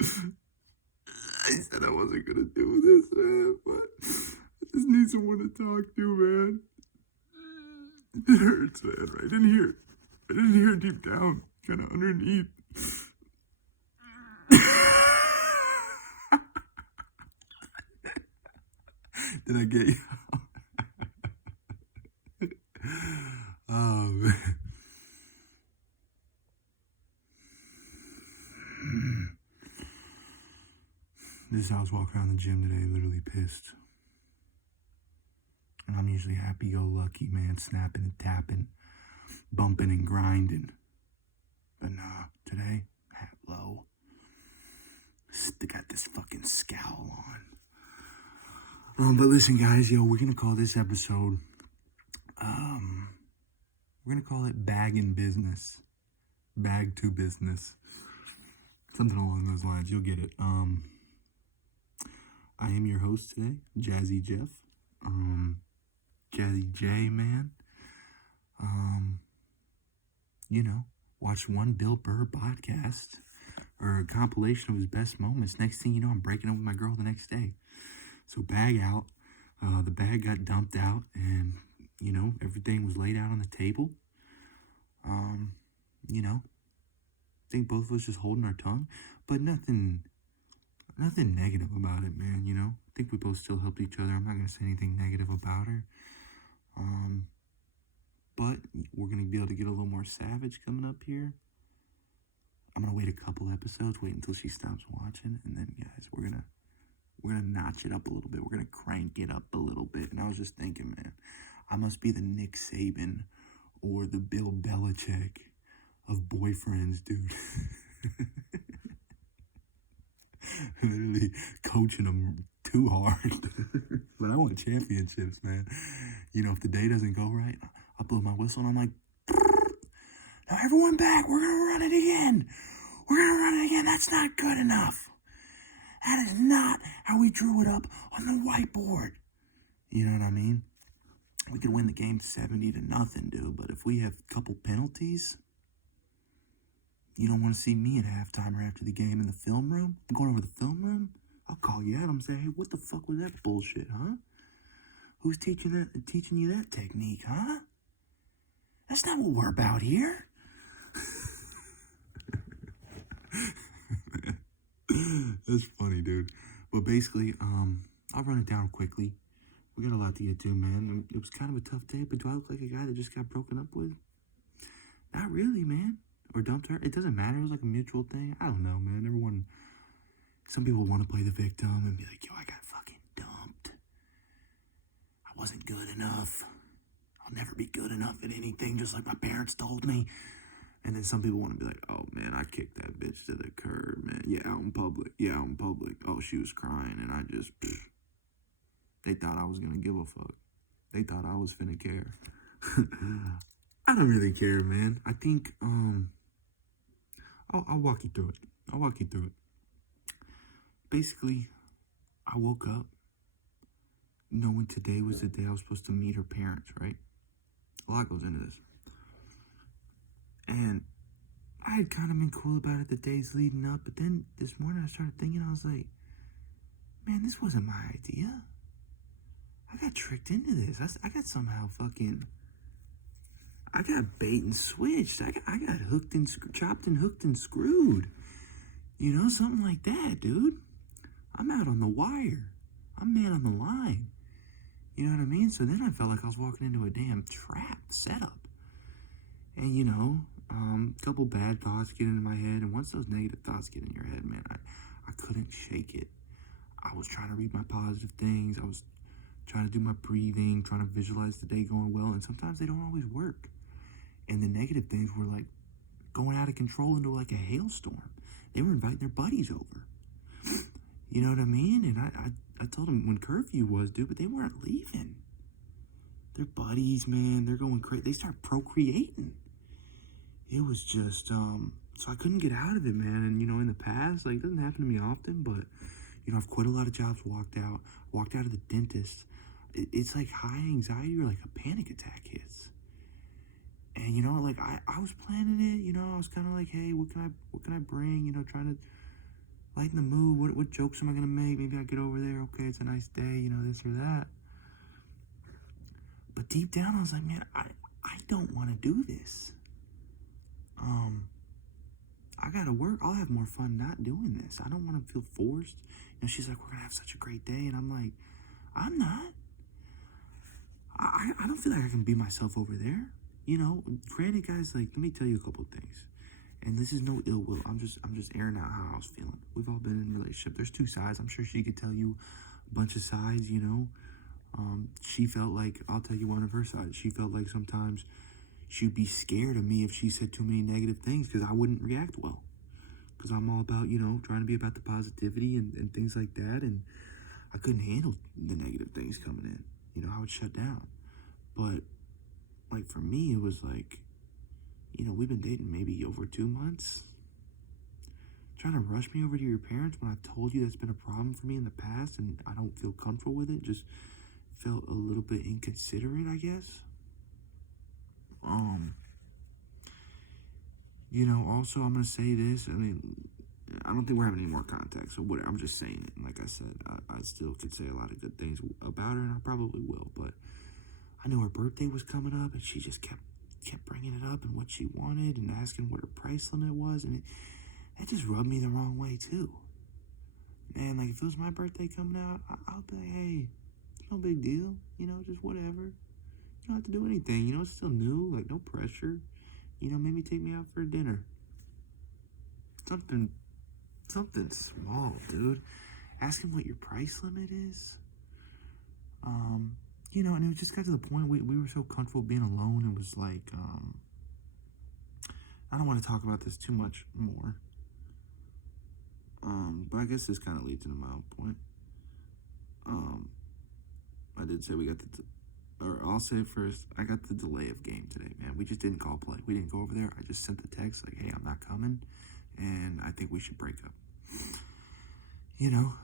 I said I wasn't gonna do this, man, but I just need someone to talk to, man. It hurts, man. I didn't hear it. I didn't hear it deep down, kind of underneath. Did I get you? Oh, man. This is how I was walking around the gym today, literally pissed. And I'm usually happy-go-lucky, man, snapping and tapping, bumping and grinding. But nah, today, hat low. Still got this fucking scowl on. But listen, guys, we're gonna call this episode, we're gonna call it Bag in Business. Bag to Business. Something along those lines, you'll get it. I am your host today, Jazzy Jeff. Jazzy J, man. Watched one Bill Burr podcast, or a compilation of his best moments. Next thing you know, I'm breaking up with my girl the next day. So bag out. The bag got dumped out, and, everything was laid out on the table. I think both of us just holding our tongue, but nothing negative about it, man, I think we both still helped each other. I'm not going to say anything negative about her. But we're going to be able to get a little more savage coming up here. I'm going to wait a couple episodes, wait until she stops watching, and then, guys, we're going to notch it up a little bit. We're going to crank it up a little bit. And I was just thinking, man, I must be the Nick Saban or the Bill Belichick of boyfriends, dude. Literally coaching them too hard. But I want championships, man. If the day doesn't go right, I'll blow my whistle and I'm like, now everyone back, we're going to run it again. We're going to run it again. That's not good enough. That is not how we drew it up on the whiteboard. You know what I mean? We could win the game 70-0, dude. But if we have a couple penalties, you don't want to see me at halftime or after the game in the film room. I'm going over the film room. I'll call you out. I'm saying, hey, what the fuck was that bullshit, huh? Who's teaching you that technique, huh? That's not what we're about here. That's funny, dude. But basically, I'll run it down quickly. We got a lot to get to, man. It was kind of a tough day, but do I look like a guy that just got broken up with? Not really, man. Or dumped her. It doesn't matter. It was like a mutual thing. I don't know, man. Some people want to play the victim and be like, yo, I got fucking dumped. I wasn't good enough. I'll never be good enough at anything, just like my parents told me. And then some people want to be like, oh, man, I kicked that bitch to the curb, man. Yeah, out in public. Oh, she was crying, and I just... They thought I was going to give a fuck. They thought I was finna care. I don't really care, man. I think, I'll walk you through it. Basically, I woke up knowing today was the day I was supposed to meet her parents, right? A lot goes into this. And I had kind of been cool about it the days leading up, but then this morning I started thinking, I was like, man, this wasn't my idea. I got tricked into this. I got somehow I got bait and switched. I got hooked and chopped and hooked and screwed. Something like that, dude. I'm out on the wire. I'm man on the line. You know what I mean? So then I felt like I was walking into a damn trap setup. And, a couple bad thoughts get into my head. And once those negative thoughts get in your head, man, I couldn't shake it. I was trying to read my positive things. I was trying to do my breathing, trying to visualize the day going well. And sometimes they don't always work. And the negative things were like going out of control into like a hailstorm. They were inviting their buddies over. You know what I mean? And I told them when curfew was, dude, but they weren't leaving. They're buddies, man. They're going crazy. They start procreating. It was just, so I couldn't get out of it, man. And, in the past, like, it doesn't happen to me often, but, I've quit a lot of jobs, walked out of the dentist. It's like high anxiety or like a panic attack hits. And, I was planning it, I was kind of like, hey, what can I bring, trying to lighten the mood. What jokes am I gonna make? Maybe I get over there. Okay, it's a nice day. You know, this or that. But deep down, I was like, man, I don't want to do this. I gotta work. I'll have more fun not doing this. I don't want to feel forced. You know, she's like, we're gonna have such a great day, and I'm like, I'm not. I don't feel like I can be myself over there. You know, granted, guys, like, let me tell you a couple things. And this is no ill will. I'm just airing out how I was feeling. We've all been in a relationship. There's two sides. I'm sure she could tell you a bunch of sides, you know. She felt like, I'll tell you one of her sides. She felt like sometimes she'd be scared of me if she said too many negative things because I wouldn't react well. Because I'm all about, you know, trying to be about the positivity and things like that. And I couldn't handle the negative things coming in. You know, I would shut down. But, like, for me, it was like, you know, we've been dating maybe over 2 months. Trying to rush me over to your parents when I've told you that's been a problem for me in the past and I don't feel comfortable with it. Just felt a little bit inconsiderate, I guess. You know, also, I'm going to say this. I mean, I don't think we're having any more contact, so whatever. I'm just saying it. And like I said, I still could say a lot of good things about her, and I probably will. But I know her birthday was coming up, and she just kept bringing it up and what she wanted and asking what her price limit was, and it just rubbed me the wrong way, too. Man, like, if it was my birthday coming out, I'll be like, hey, no big deal. You know, just whatever. You don't have to do anything. You know, it's still new. Like, no pressure. You know, maybe take me out for dinner. Something small, dude. Ask him what your price limit is. You know, and it just got to the point we were so comfortable being alone. It was like, I don't want to talk about this too much more. But I guess this kind of leads into my own point. I did say we got or I'll say first, I got the delay of game today, man. We just didn't call play. We didn't go over there. I just sent the text like, hey, I'm not coming, and I think we should break up. You know,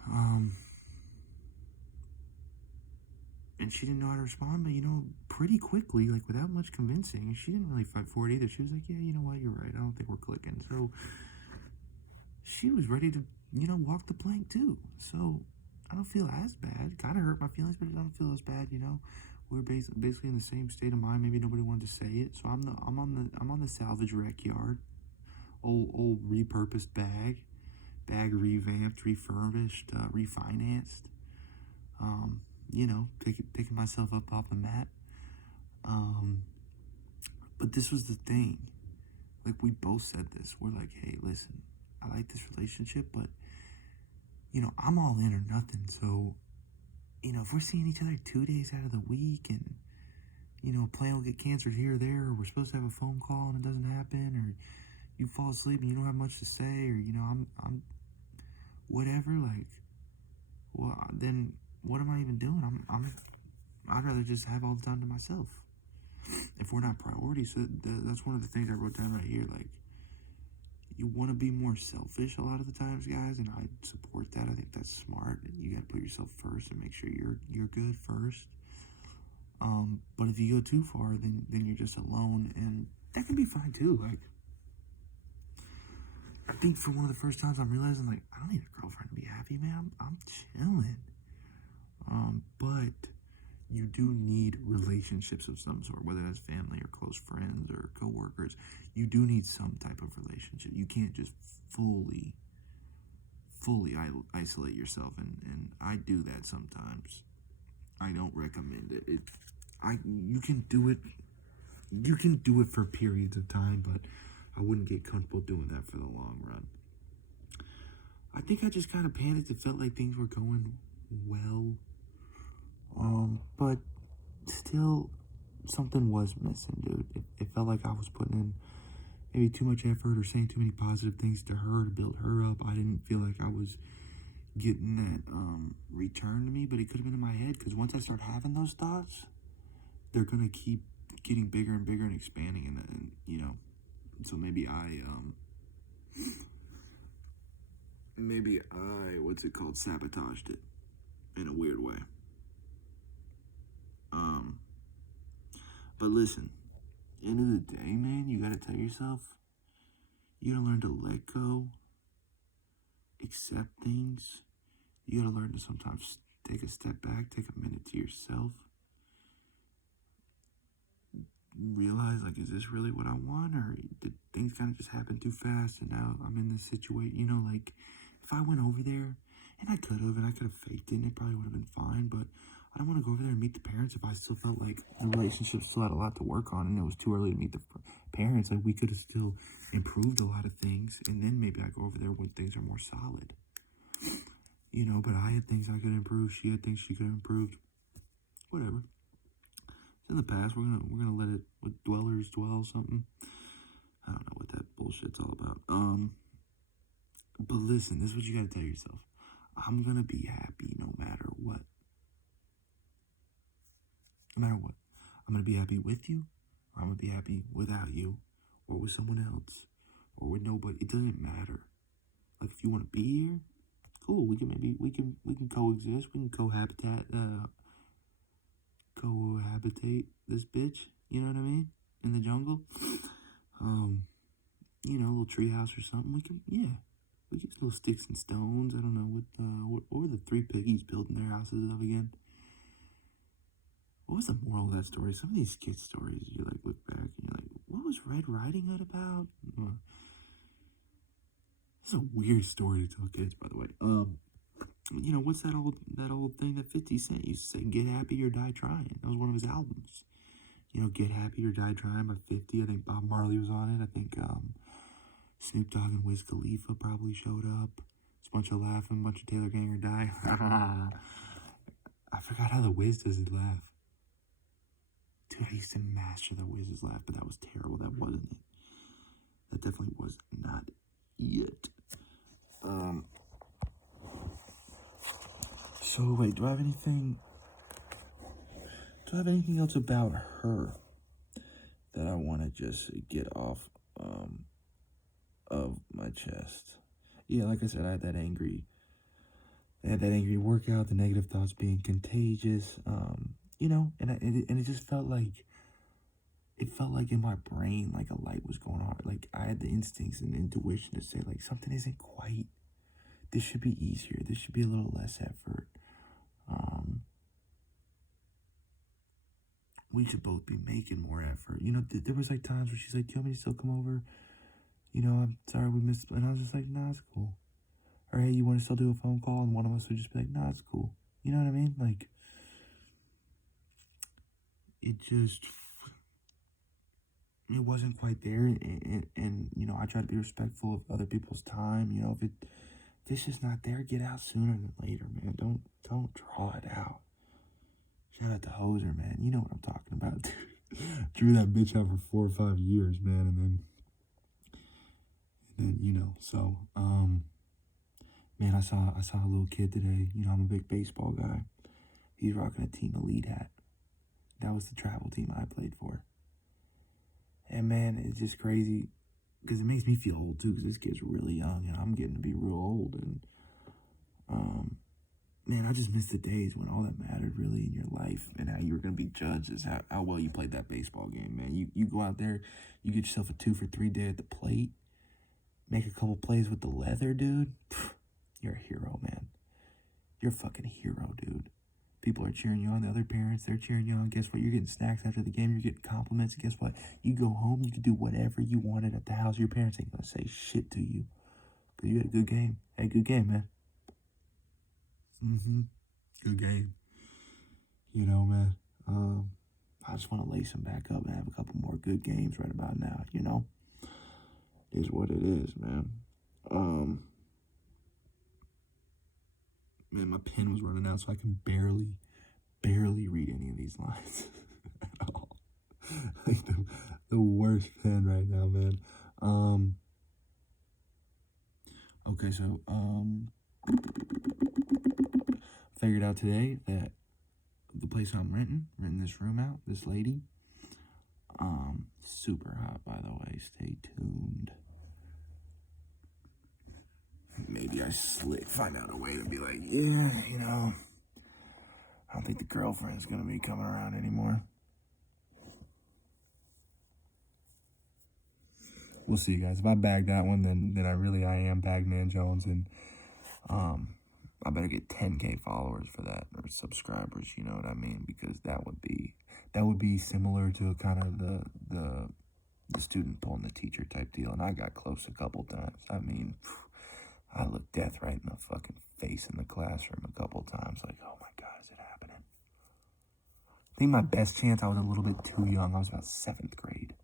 and she didn't know how to respond, but, you know, pretty quickly, like, without much convincing, she didn't really fight for it either. She was like, yeah, you know what, you're right. I don't think we're clicking. So she was ready to, you know, walk the plank too. So I don't feel as bad. Kind of hurt my feelings, but I don't feel as bad, you know. We were basically in the same state of mind. Maybe nobody wanted to say it. So I'm on the salvage wreck yard. Old repurposed bag revamped, refurbished, refinanced. You know, picking myself up off the mat. But this was the thing. Like, we both said this. We're like, hey, listen, I like this relationship, but, you know, I'm all in or nothing. So, you know, if we're seeing each other 2 days out of the week and, you know, a plan will get canceled here or there, or we're supposed to have a phone call and it doesn't happen, or you fall asleep and you don't have much to say, or, you know, I'm whatever, like, well, then what am I even doing? I'd rather just have all the time to myself if we're not priorities. So that's one of the things I wrote down right here. Like, you want to be more selfish a lot of the times, guys, and I support that. I think that's smart. You got to put yourself first and make sure you're good first. But if you go too far, then you're just alone, and that can be fine too. Like, I think for one of the first times I'm realizing, like, I don't need a girlfriend to be happy, man. I'm chilling. But you do need relationships of some sort, whether that's family or close friends or coworkers. You do need some type of relationship. You can't just fully isolate yourself, and I do that sometimes. I don't recommend it. You can do it. You can do it for periods of time, but I wouldn't get comfortable doing that for the long run. I think I just kind of panicked. It felt like things were going well. But still, something was missing, dude. It felt like I was putting in maybe too much effort or saying too many positive things to her to build her up. I didn't feel like I was getting that return to me, but it could have been in my head, because once I start having those thoughts, they're gonna keep getting bigger and bigger and expanding, and you know, so maybe I sabotaged it in a weird way. But listen, end of the day, man, you gotta tell yourself, you gotta learn to let go accept things. You gotta learn to sometimes take a step back, take a minute to yourself. Realize, like, is this really what I want, or did things kind of just happen too fast and now I'm in this situation? You know, like, if I went over there, and I could have faked it and it probably would have been fine, but I don't want to go over there and meet the parents if I still felt like the relationship still had a lot to work on and it was too early to meet the parents. Like, we could have still improved a lot of things, and then maybe I go over there when things are more solid. You know, but I had things I could improve, she had things she could have improved. Whatever. It's in the past. We're gonna let it, what, dwellers dwell something. I don't know what that bullshit's all about. But listen, this is what you gotta tell yourself. I'm gonna be happy no matter what. No matter what. I'm gonna be happy with you, or I'm gonna be happy without you, or with someone else, or with nobody. It doesn't matter. Like, if you want to be here, cool. We can coexist. We can cohabitate this bitch. You know what I mean? In the jungle. You know, a little treehouse or something. We can get little sticks and stones. I don't know what were the three piggies building their houses of again? What was the moral of that story? Some of these kids' stories, you like look back and you're like, what was Red Riding Hood about? It's a weird story to tell kids, by the way. You know, what's that old thing that 50 Cent used to say? Get happy or die trying. That was one of his albums. You know, Get Happy or Die Trying by 50. I think Bob Marley was on it. I think Snoop Dogg and Wiz Khalifa probably showed up. It's a bunch of laughing, a bunch of Taylor Gang or Die. I forgot how the Wiz does his laugh. Dude, I used to master the Wiz's laugh, but that was terrible. That wasn't it. That definitely was not it. So wait, do I have anything else about her that I want to just get off of my chest? Yeah, like I said, I had that angry workout, the negative thoughts being contagious, you know, and it just felt like, in my brain, like a light was going on. Like, I had the instincts and intuition to say, like, something isn't quite, this should be easier, this should be a little less effort. We should both be making more effort. You know, there was like times where she's like, do you want me to still come over? You know, I'm sorry we missed, and I was just like, nah, it's cool. Or, hey, you want to still do a phone call? And one of us would just be like, nah, it's cool. You know what I mean? Like, it wasn't quite there, and you know, I try to be respectful of other people's time. You know, if it's just not there, get out sooner than later, man. Don't draw it out. Shout out to Hoser, man. You know what I'm talking about, dude. Drew that bitch out for 4 or 5 years, man, and then you know. So, man, I saw a little kid today. You know, I'm a big baseball guy. He's rocking a Team Elite hat. That was the travel team I played for. And man, it's just crazy because it makes me feel old too, because this kid's really young and I'm getting to be real old. And man, I just miss the days when all that mattered really in your life and how you were going to be judged is how well you played that baseball game, man. You go out there, you get yourself a 2 for 3 day at the plate, make a couple plays with the leather, dude. You're a hero, man. You're a fucking hero, dude. People are cheering you on. The other parents, they're cheering you on. Guess what? You're getting snacks after the game. You're getting compliments. Guess what? You go home, you can do whatever you wanted at the house. Your parents ain't going to say shit to you because you had a good game. Hey, good game, man. Good game. You know, man. I just want to lace them back up and have a couple more good games right about now, you know? It is what it is, man. Man, my pen was running out, so I can barely read any of these lines at all. Like the worst pen right now, man. Okay, so, figured out today that the place I'm renting this room out, this lady, super hot, by the way. Stay tuned. Maybe I find out a way to be like, yeah, you know, I don't think the girlfriend's gonna be coming around anymore. We'll see, guys. If I bag that one, then I am Bagman Jones, and I better get 10K followers for that, or subscribers, you know what I mean? Because that would be similar to kind of the student pulling the teacher type deal. And I got close a couple times. I mean, I looked death right in the fucking face in the classroom a couple times. Like, oh my God, is it happening? I think my best chance, I was a little bit too young. I was about 7th grade.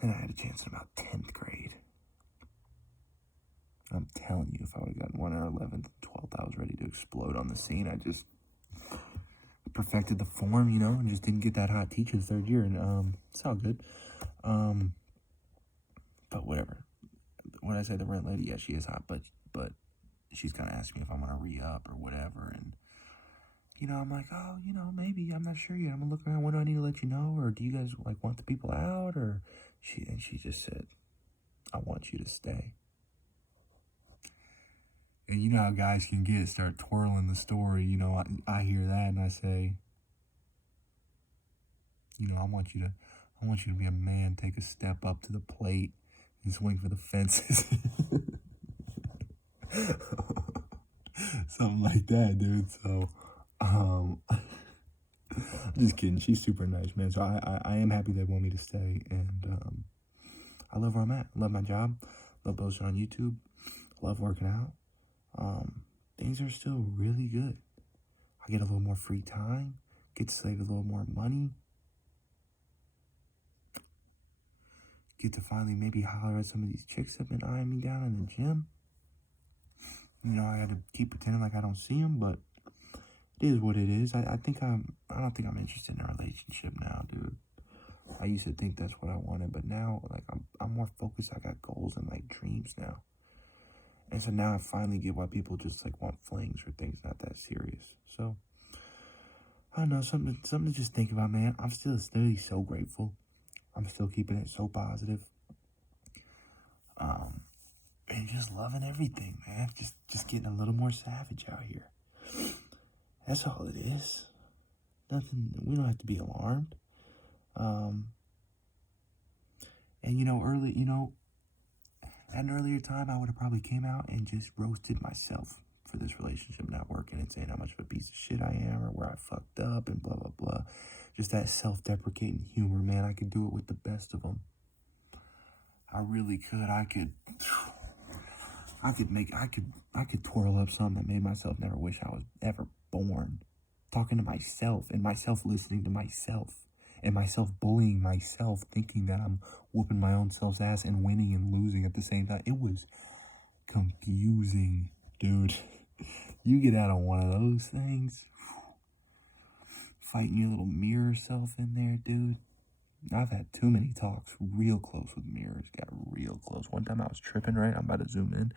And I had a chance in about 10th grade. I'm telling you, if I would have gotten 1 or 11th and 12th, I was ready to explode on the scene. I just perfected the form, you know, and just didn't get that hot teacher the 3rd year. And it's all good. But whatever. When I say the rent lady, yeah, she is hot, but she's gonna ask me if I'm gonna re-up or whatever. And you know, I'm like, oh, you know, maybe, I'm not sure yet. I'm gonna look around. When do I need to let you know? Or do you guys like want the people out? Or she just said, I want you to stay. And you know how guys can get, start twirling the story. You know, I hear that and I say, you know, I want you to be a man, take a step up to the plate and swing for the fences. Something like that, dude. So, just kidding. She's super nice, man. So I am happy they want me to stay, and I love where I'm at. Love my job. Love posting on YouTube. Love working out. Things are still really good. I get a little more free time. Get to save a little more money. Get to finally maybe holler at some of these chicks that have been eyeing me down in the gym. You know, I got to keep pretending like I don't see them, but it is what it is. I don't think I'm interested in a relationship now, dude. I used to think that's what I wanted, but now, like, I'm more focused. I got goals and, like, dreams now. And so now I finally get why people just, like, want flings or things not that serious. So, I don't know, something to just think about, man. I'm still so grateful. I'm still keeping it so positive. And just loving everything, man. Just getting a little more savage out here. That's all it is. Nothing, we don't have to be alarmed. And at an earlier time, I would have probably came out and just roasted myself for this relationship not working and saying how much of a piece of shit I am or where I fucked up and blah, blah, blah. Just that self-deprecating humor, man. I could do it with the best of them. I really could. I could twirl up something that made myself never wish I was ever born. Talking to myself and myself listening to myself. And myself bullying myself, thinking that I'm whooping my own self's ass and winning and losing at the same time. It was confusing, dude. You get out of one of those things, fighting your little mirror self in there, dude. I've had too many talks real close with mirrors. Got real close. One time I was tripping, right? I'm about to zoom in.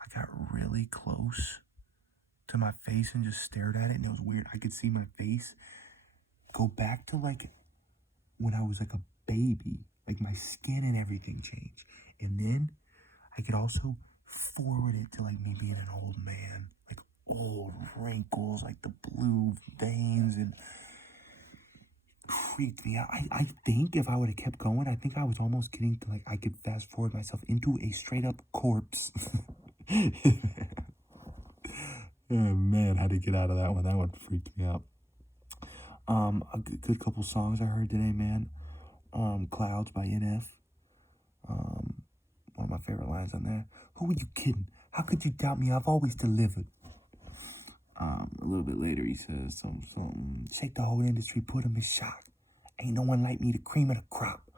I got really close to my face and just stared at it, and it was weird. I could see my face go back to, like, when I was like a baby, like my skin and everything changed. And then I could also forward it to like me being an old man, like old wrinkles, like the blue veins, and creeped me out. I think if I would have kept going, I think I was almost getting to, like, I could fast forward myself into a straight up corpse. Oh man, how to get out of that one. That one freaked me out. A good couple songs I heard today, man. Clouds by NF. One of my favorite lines on there. Who were you kidding? How could you doubt me? I've always delivered. A little bit later, he says something. Shake the whole industry, put him in shock. Ain't no one like me, the cream of the crop.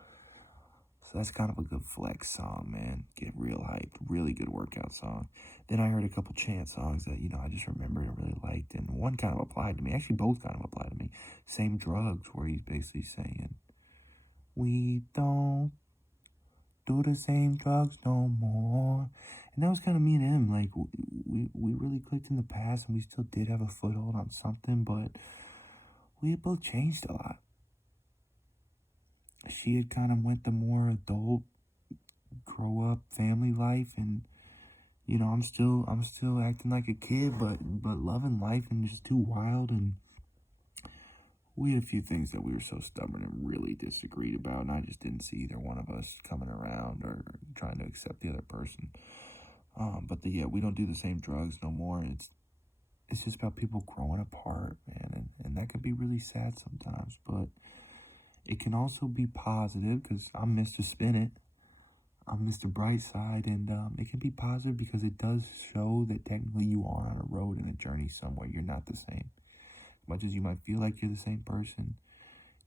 So that's kind of a good flex song, man. Get real hyped. Really good workout song. Then I heard a couple chant songs that, you know, I just remembered and really liked. And one kind of applied to me. Actually, both kind of applied to me. Same Drugs, where he's basically saying, we don't do the same drugs no more. And that was kind of me and him. Like, we really clicked in the past, and we still did have a foothold on something, but we had both changed a lot. She had kind of went the more adult, grow up family life, and you know, I'm still acting like a kid, but loving life and just too wild. And we had a few things that we were so stubborn and really disagreed about, and I just didn't see either one of us coming around or trying to accept the other person. Yeah, we don't do the same drugs no more. It's just about people growing apart, man, and that can be really sad sometimes. But it can also be positive because I'm Mr. Spin It. I'm Mr. Brightside, and it can be positive because it does show that technically you are on a road and a journey somewhere. You're not the same. As much as you might feel like you're the same person,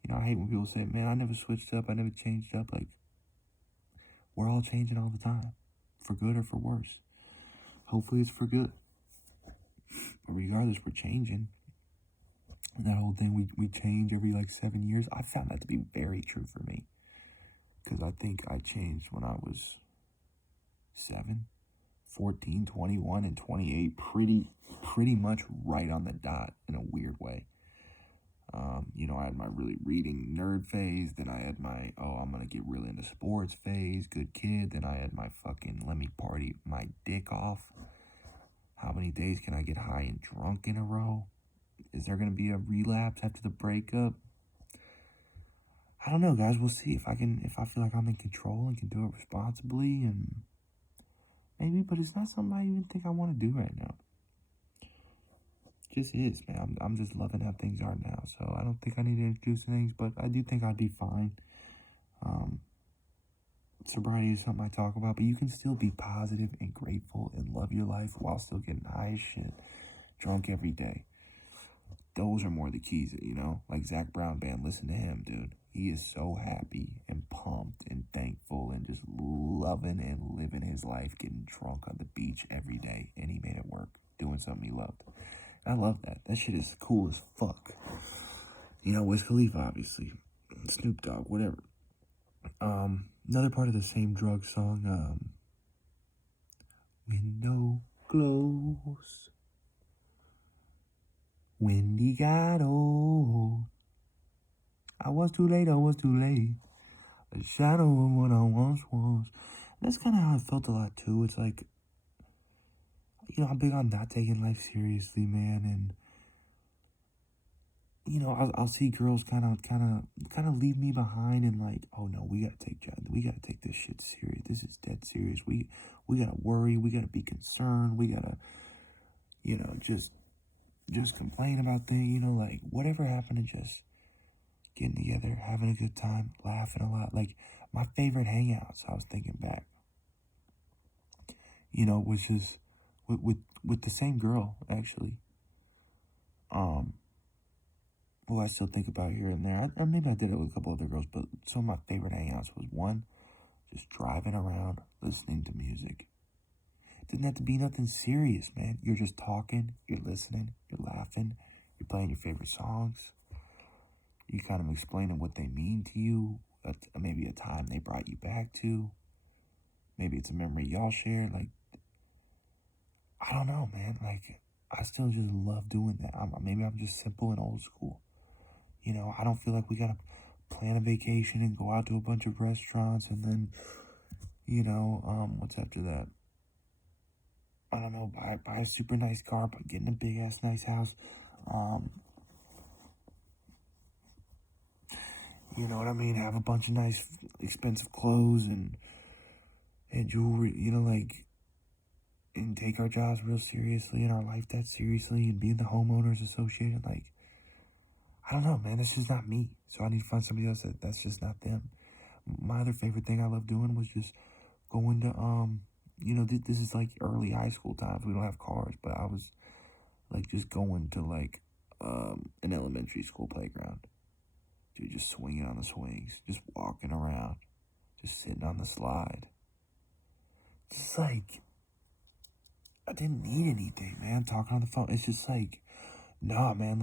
you know, I hate when people say, man, I never switched up, I never changed up. Like, we're all changing all the time, for good or for worse. Hopefully it's for good. But regardless, we're changing. And that whole thing, we change every like 7 years. I found that to be very true for me. Because I think I changed when I was 7, 14, 21, and 28. Pretty much right on the dot in a weird way. You know, I had my really reading nerd phase. Then I had my, oh, I'm going to get really into sports phase. Good kid. Then I had my fucking, let me party my dick off. How many days can I get high and drunk in a row? Is there going to be a relapse after the breakup? I don't know, guys. We'll see if I feel like I'm in control and can do it responsibly, and maybe, but it's not something I even think I want to do right now. It just is, man. I'm just loving how things are now, so I don't think I need to introduce things, but I do think I'd be fine. Sobriety is something I talk about, but you can still be positive and grateful and love your life while still getting high as shit, drunk every day. Those are more the keys, you know? Like Zach Brown Band, listen to him, dude. He is so happy and pumped and thankful and just loving and living his life, getting drunk on the beach every day, and he made it work, doing something he loved. I love that. That shit is cool as fuck. You know, Wiz Khalifa, obviously. Snoop Dogg, whatever. Another part of the same drug song, window closed. Wendy got old. I was too late. A shadow of what I once was. That's kind of how I felt a lot too. It's like, you know, I'm big on not taking life seriously, man, and you know, I'll see girls kind of leave me behind and like, oh no, we gotta take this shit serious. This is dead serious. We gotta worry. We gotta be concerned. We gotta, you know, just complain about things. You know, like whatever happened to just getting together, having a good time, laughing a lot. Like my favorite hangouts. I was thinking back. You know, which is with the same girl actually. Who I still think about here and there. Or maybe I did it with a couple other girls, but some of my favorite hangouts was one, just driving around, listening to music. It didn't have to be nothing serious, man. You're just talking, you're listening, you're laughing, you're playing your favorite songs. You're kind of explaining what they mean to you, maybe a time they brought you back to. Maybe it's a memory y'all shared. Like, I don't know, man. Like, I still just love doing that. Maybe I'm just simple and old school. You know, I don't feel like we gotta plan a vacation and go out to a bunch of restaurants and then, you know, what's after that? I don't know, buy a super nice car, but get in a big ass nice house. You know what I mean? Have a bunch of nice, expensive clothes and jewelry. You know, like, and take our jobs real seriously and our life that seriously and be in the homeowners association. Like, I don't know, man. This is not me. So I need to find somebody else that's just not them. My other favorite thing I love doing was just going to, you know, this is like early high school times. We don't have cars, but I was like just going to like an elementary school playground. Dude, just swinging on the swings, just walking around, just sitting on the slide. It's like, I didn't need anything, man. Talking on the phone. It's just like, nah, man,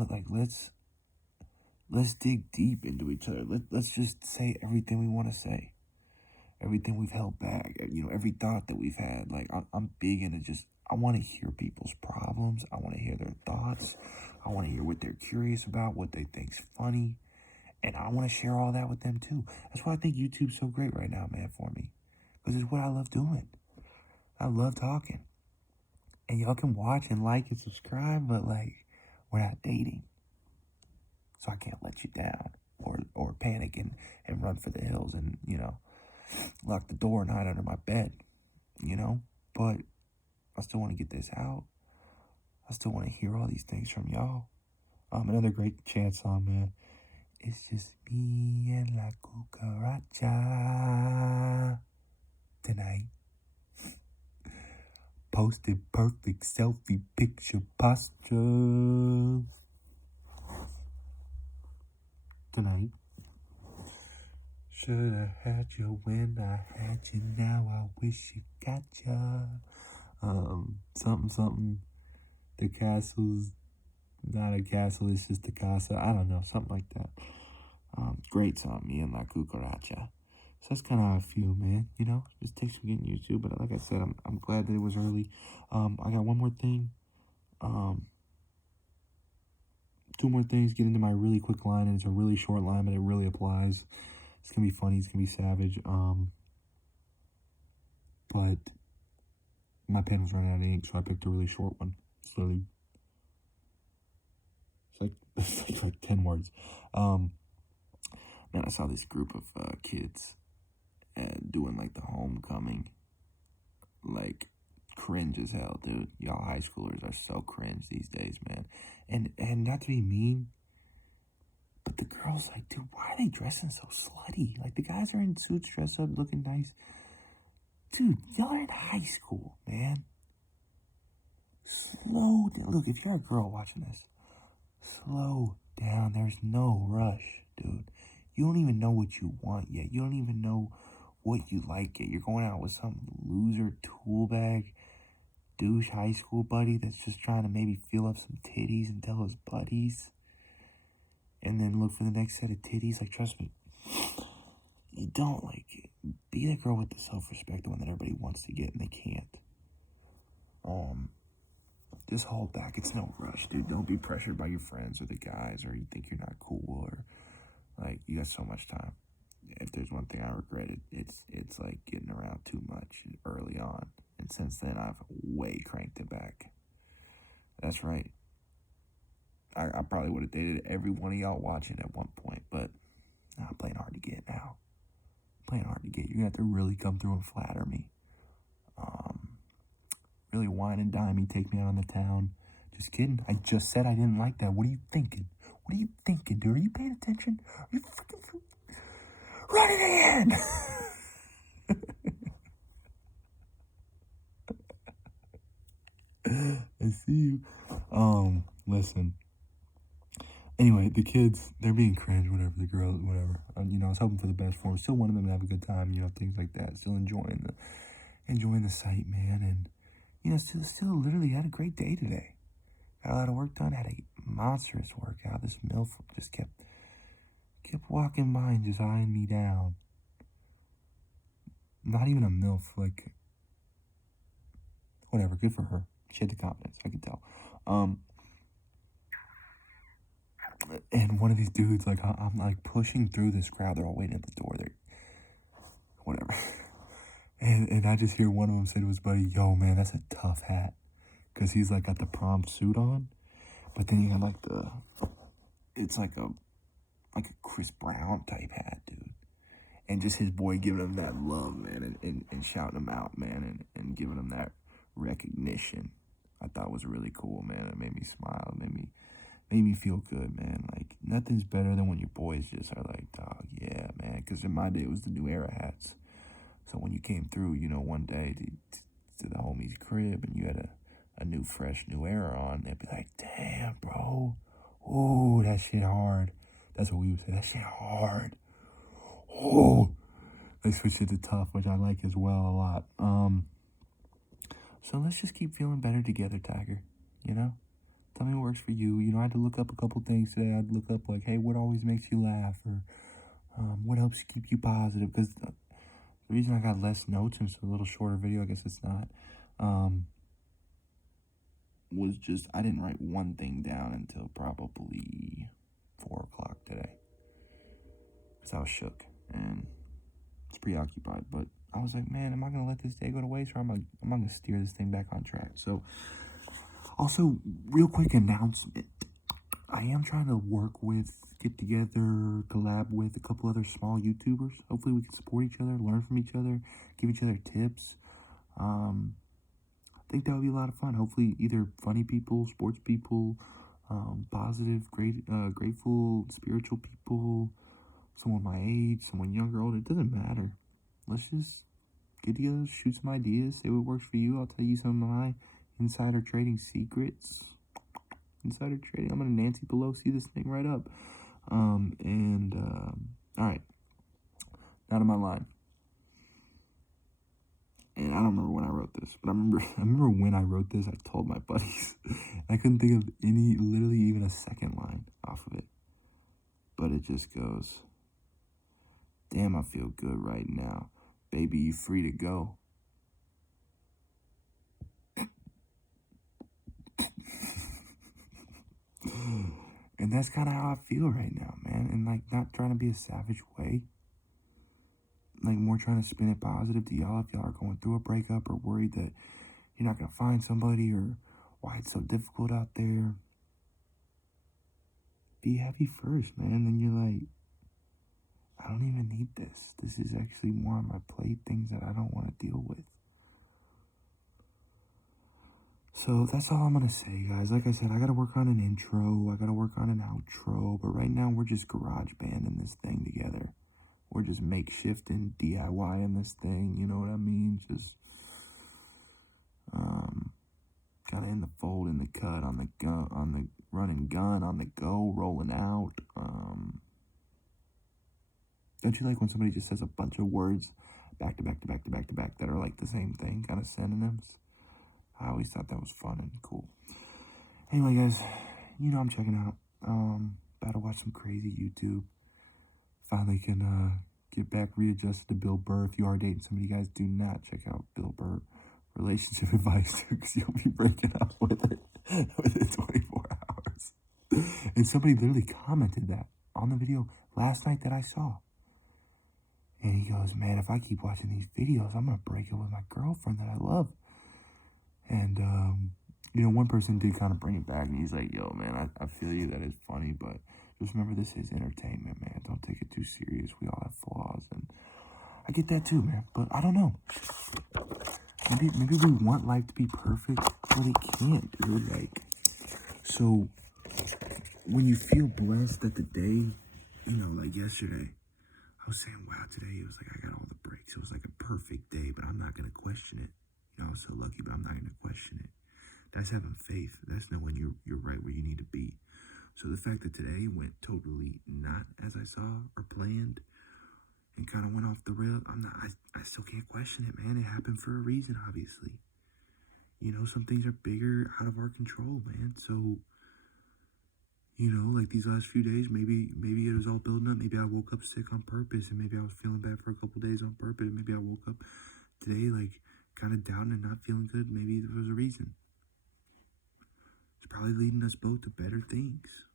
let's dig deep into each other. Let's just say everything we want to say. Everything we've held back. You know, every thought that we've had. Like, I'm big into just, I want to hear people's problems. I want to hear their thoughts. I want to hear what they're curious about, what they think's funny. And I want to share all that with them too. That's why I think YouTube's so great right now, man, for me. Because it's what I love doing. I love talking. And y'all can watch and like and subscribe, but like, we're not dating. So I can't let you down or panic and run for the hills and, you know, lock the door and hide under my bed, you know? But I still want to get this out. I still want to hear all these things from y'all. Another great chant song, man. It's just me and La Cucaracha tonight. Posted perfect selfie picture posture tonight. Should've had you when I had you, now I wish you got ya. Something. The castle's not a castle, it's just a casa. I don't know, something like that. Great song, me and La Cucaracha. So that's kind of how I feel, man. You know, just takes some getting used to. But like I said, I'm glad that it was early. I got one more thing. Two more things. Get into my really quick line, and it's a really short line, but it really applies. It's gonna be funny. It's gonna be savage. But my pen was running out of ink, so I picked a really short one. It's literally, it's like 10 words. Man, I saw this group of kids doing like the homecoming, like cringe as hell, dude. Y'all high schoolers are so cringe these days, man. And not to be mean, but the girls, like, dude, why are they dressing so slutty? Like, the guys are in suits, dressed up, looking nice. Dude, y'all are in high school, man. Slow down. Look, if you're a girl watching this, slow down. There's no rush, dude. You don't even know what you want yet. You don't even know what you like yet. You're going out with some loser tool bag douche high school buddy that's just trying to maybe feel up some titties and tell his buddies, and then look for the next set of titties. Like, trust me, you don't, like, be the girl with the self-respect, the one that everybody wants to get and they can't. Just hold back. It's no rush, dude. Don't be pressured by your friends or the guys, or you think you're not cool, or like, you got so much time. If there's one thing I regret, it's like getting around too much early on. And since then, I've way cranked it back. That's right. I probably would have dated every one of y'all watching at one point, but I'm playing hard to get now. Playing hard to get. You're going to have to really come through and flatter me. Really wine and dine me, take me out on the town. Just kidding. I just said I didn't like that. What are you thinking? What are you thinking, dude? Are you paying attention? Are you freaking... Run it in! I see you. Listen. Anyway, the kids, they're being cringe, whatever, the girls, whatever. You know, I was hoping for the best for them. Still wanted them to have a good time, you know, things like that. Still enjoying the sight, man. And, you know, still literally had a great day today. Got a lot of work done, had a monstrous workout. This MILF just kept walking by and just eyeing me down. Not even a MILF, like, whatever, good for her. She had the confidence, I could tell. And one of these dudes, like, I'm like pushing through this crowd. They're all waiting at the door. They're whatever. And I just hear one of them say to his buddy, "Yo, man, that's a tough hat." Because he's like got the prom suit on. But then you got like it's like a Chris Brown type hat, dude. And just his boy giving him that love, man, and shouting him out, man, and giving him that recognition. I thought was really cool, man. It made me smile. It made me feel good, man. Like, nothing's better than when your boys just are like, dog, yeah, man. Because in my day, it was the New Era hats. So when you came through, you know, one day to the homie's crib and you had a new, fresh New Era on, they'd be like, damn, bro. Ooh, that shit hard. That's what we would say. That shit hard. Ooh. They switched it to tough, which I like as well a lot. So let's just keep feeling better together, Tiger. You know? Tell me what works for you. You know, I had to look up a couple things today. I had to look up, like, hey, what always makes you laugh? Or what helps keep you positive? Because the reason I got less notes and it's a little shorter video, I guess it's not, was just I didn't write one thing down until probably 4 o'clock today. Because I was shook and it's preoccupied. But I was like, man, am I going to let this day go to waste, or am I going to steer this thing back on track? So, also, real quick announcement. I am trying to get together, collab with a couple other small YouTubers. Hopefully we can support each other, learn from each other, give each other tips. I think that would be a lot of fun. Hopefully, either funny people, sports people, positive, grateful, spiritual people, someone my age, someone younger, older. It doesn't matter. Let's just get together, shoot some ideas, say what works for you. I'll tell you some of my insider trading secrets. Insider trading. I'm gonna Nancy Pelosi this thing right up. All right, out of my line. And I don't remember when I wrote this, but I remember when I wrote this, I told my buddies. I couldn't think of literally even a second line off of it. But it just goes, damn, I feel good right now. Baby, you free to go. And that's kind of how I feel right now, man. And like, not trying to be a savage way. Like, more trying to spin it positive to y'all if y'all are going through a breakup or worried that you're not going to find somebody or why it's so difficult out there. Be happy first, man. Then you're like, I don't even need this. This is actually more on my plate, things that I don't want to deal with. So that's all I'm going to say, guys. Like I said, I got to work on an intro. I got to work on an outro. But right now, we're just garage banding this thing together. We're just makeshifting, DIYing this thing. You know what I mean? Just kind of in the fold, in the cut, on the gun, on the run and gun, on the go, rolling out. Don't you like when somebody just says a bunch of words back to back to back to back to back that are like the same thing, kind of synonyms? I always thought that was fun and cool. Anyway, guys, you know I'm checking out. About to watch some crazy YouTube. Finally can get back readjusted to Bill Burr. If you are dating somebody, guys, do not check out Bill Burr relationship advice because you'll be breaking up with it within 24 hours. And somebody literally commented that on the video last night that I saw. And he goes, man, if I keep watching these videos, I'm going to break up with my girlfriend that I love. And, you know, one person did kind of bring it back, and he's like, yo, man, I feel you, that is funny, but just remember this is entertainment, man. Don't take it too serious. We all have flaws, and I get that too, man. But I don't know. Maybe we want life to be perfect, but it can't, dude. Like, so when you feel blessed that the day, you know, like yesterday, I was saying, wow, today it was like I got all the breaks. It was like a perfect day, but I'm not going to question it. You know, I was so lucky, but I'm not going to question it. That's having faith. That's knowing you're right where you need to be. So the fact that today went totally not as I saw or planned and kind of went off the rail, I still can't question it, man. It happened for a reason, obviously. You know, some things are bigger, out of our control, man. So, you know, like these last few days, maybe it was all building up. Maybe I woke up sick on purpose, and maybe I was feeling bad for a couple days on purpose. And maybe I woke up today, like, kind of down and not feeling good. Maybe there was a reason. It's probably leading us both to better things.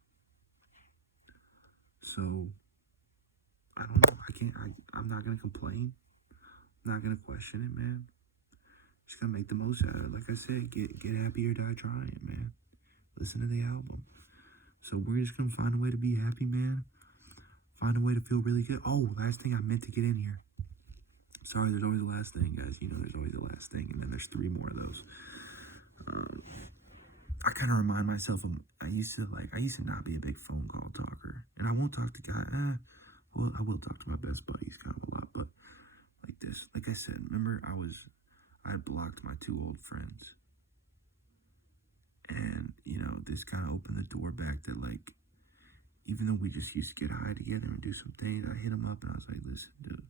So, I don't know. I'm not going to complain. I'm not going to question it, man. Just going to make the most out of it. Like I said, get happy or die trying, man. Listen to the album. So we're just going to find a way to be happy, man. Find a way to feel really good. Oh, last thing I meant to get in here. Sorry, there's always the last thing, guys. You know there's always the last thing, and then there's 3 more of those. I kind of remind myself of, I used to not be a big phone call talker. And I won't talk to guys. Well, I will talk to my best buddies kind of a lot, but like this. Like I said, remember I had blocked my 2 old friends. And, you know, this kind of opened the door back that, like, even though we just used to get high together and do some things, I hit them up and I was like, listen, dude,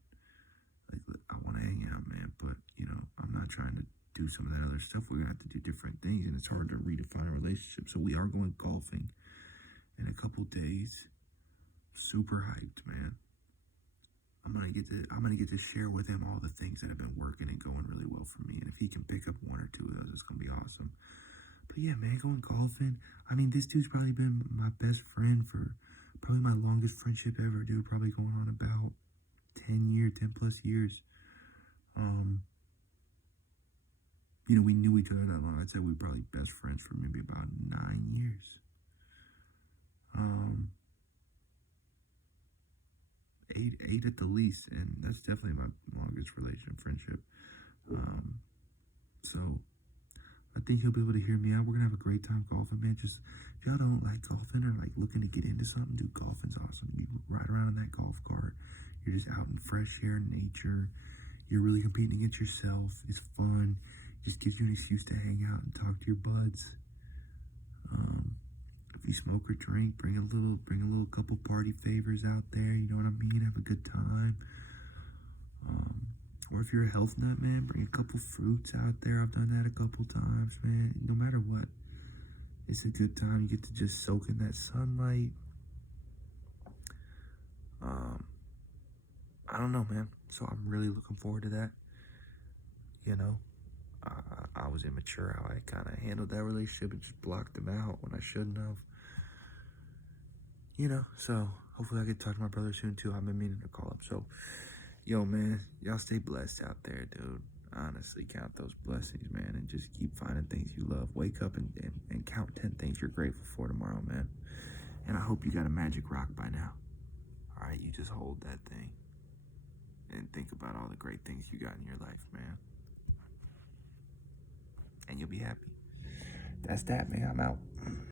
like, I want to hang out, man, but, you know, I'm not trying to do some of that other stuff. We're going to have to do different things, and it's hard to redefine a relationship. So we are going golfing in a couple days. Super hyped, man. I'm gonna get to share with him all the things that have been working and going really well for me. And if he can pick up 1 or 2 of those, it's gonna be awesome. But yeah, man, going golfing. I mean, this dude's probably been my best friend for probably my longest friendship ever, dude. Probably going on about 10 plus years. You know, we knew each other that long. I'd say we were probably best friends for maybe about 9 years. 8 at the least, and that's definitely my longest friendship. So think he'll be able to hear me out. We're gonna have a great time golfing, man. Just if y'all don't like golfing or like looking to get into something, dude, golfing's awesome. You ride around in that golf cart. You're just out in fresh air, nature. You're really competing against yourself. It's fun. Just gives you an excuse to hang out and talk to your buds. If you smoke or drink, bring a little couple party favors out there. You know what I mean? Have a good time. Or if you're a health nut, man, bring a couple fruits out there. I've done that a couple times, man. No matter what, it's a good time. You get to just soak in that sunlight. I don't know, man. So I'm really looking forward to that. You know, I was immature how I kind of handled that relationship and just blocked them out when I shouldn't have. You know, so hopefully I get to talk to my brother soon too. I've been meaning to call him. So, yo, man, y'all stay blessed out there, dude. Honestly, count those blessings, man, and just keep finding things you love. Wake up and count 10 things you're grateful for tomorrow, man. And I hope you got a magic rock by now. All right, you just hold that thing and think about all the great things you got in your life, man. And you'll be happy. That's that, man. I'm out.